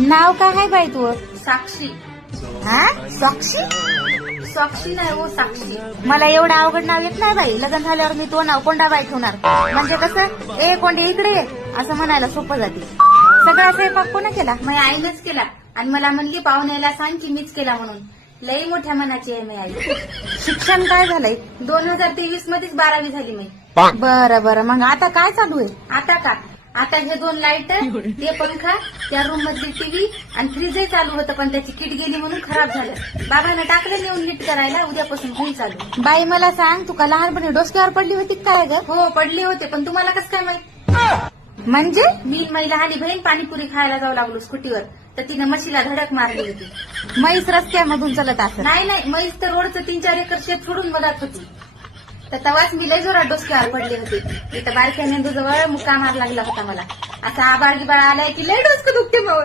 नाव काय आहे बाई तू? साक्षी. हा, साक्षी? साक्षी नाही हो, साक्षी. मला एवढं अवघड नाव येत नाही बाई. लग्न झाल्यावर मी तो नाव कोंडाबाई ठेवणार. म्हणजे कसं, ए कोंडे इकडे ये असं म्हणायला सोपं जाते. सगळा स्वयंपाक कोण केला? माझ्या आईनंच केला आणि मला म्हणली पाहुण्याला सांग की मीच केला म्हणून. लई मोठ्या मनाची आहे मी आई. शिक्षण काय झालंय? 2023 मध्येच 12वी झाली मी. बरं बरं, मग आता काय चालू आहे? आता का? आता हे 2 लाईट, ते पंखा, त्या रूम मधली टीव्ही आणि फ्रीजही चालू होतं, पण त्याची किट गेली म्हणून खराब झालं. बाबांना टाकलं नेऊन नीट करायला, उद्यापासून होईल चालू. बाई मला सांग, तू का लहानपणी डोसक्यावर पडली होती काय ग? हो पडले होते, पण तुम्हाला कसं काय माहित? म्हणजे मी महिला लहानी बहीण पाणीपुरी खायला जाऊ लागलो स्कूटीवर, तर तिनं म्हशीला धडक मारली होती. म्हैस रस्त्यामधून चलत असत? नाही, म्हैस तर रोडचं 3-4 एकर शेत सोडून बघत होती. तर तेव्हाच मी लय जोरात डोसक्यावर पडले होते. इथं बारक्या मेंदूजवळ मुक्का मार लागला होता मला. असा आबाळ गिबाळ आलाय की लय डोसकं दुखते मग.